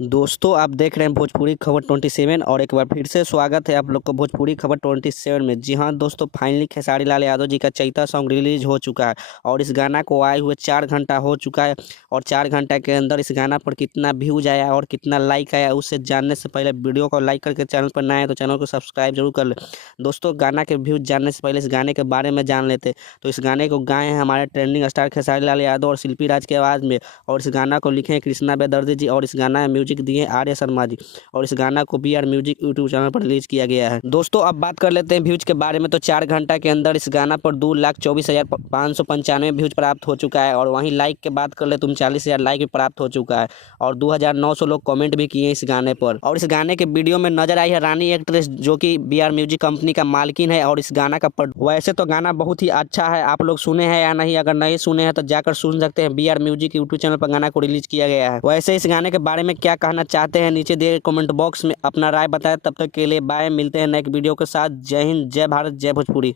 दोस्तों आप देख रहे हैं भोजपुरी खबर 27 और एक बार फिर से स्वागत है आप लोग को भोजपुरी खबर 27 में। जी हाँ दोस्तों, फाइनली खेसारी लाल यादव जी का चैता सॉन्ग रिलीज हो चुका है और इस गाना को आए हुए 4 घंटा हो चुका है। और 4 घंटा के अंदर इस गाना पर कितना व्यूज आया और कितना लाइक आया, उससे जानने से पहले वीडियो को लाइक करके चैनल पर नए हैं तो चैनल को सब्सक्राइब जरूर कर ले। दोस्तों गाना के व्यूज जानने से पहले इस गाने के बारे में जान लेते। तो इस गाने को गाए हैं हमारे ट्रेंडिंग स्टार खेसारी लाल यादव और शिल्पी राज की आवाज़ में, और इस गाना को लिखे हैं कृष्णा बेदर्जी जी, और इस गाना में म्यूजिक दिए आर्य शर्मा जी, और इस गाना को B R music YouTube channel पर रिलीज किया गया है। दोस्तों अब बात कर लेते हैं व्यूज के बारे में। तो 4 घंटा के अंदर इस गाना पर 2,24,595 व्यूज प्राप्त हो चुका है, और वहीं लाइक के बात कर ले तो 39,000 लाइक भी प्राप्त हो चुका है, और 2,900 लोग कमेंट भी किए इस गाने पर। और इस गाने के वीडियो में नजर आई है रानी एक्ट्रेस, जो कि बी आर म्यूजिक कंपनी का मालकिन है। और इस गाना का वैसे तो गाना बहुत ही अच्छा है, आप लोग सुने हैं या नहीं? अगर नहीं सुने हैं तो जाकर सुन सकते हैं। B R music YouTube channel पर गाना को रिलीज किया गया है। वैसे इस गाने के बारे में क्या कहना चाहते हैं नीचे दिए कमेंट बॉक्स में अपना राय बताएं। तब तक के लिए बाय, मिलते हैं नेक्स्ट वीडियो के साथ। जय हिंद, जय भारत, जय भोजपुरी।